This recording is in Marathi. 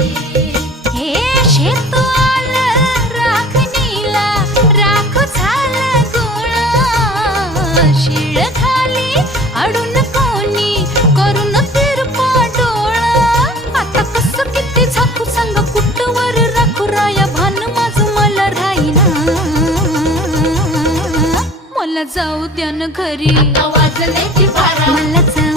हे शेत आलं राखणीला, राख झालं गुण. शिळ खाली अडून कोणी करून तिरपा डोळा. आता कसं किती झाकू सांग कुठवर राखू राया, भान माझं मला राहीना. मला जाऊ द्या न घरी, आता वाजले की बारा. मला जाऊ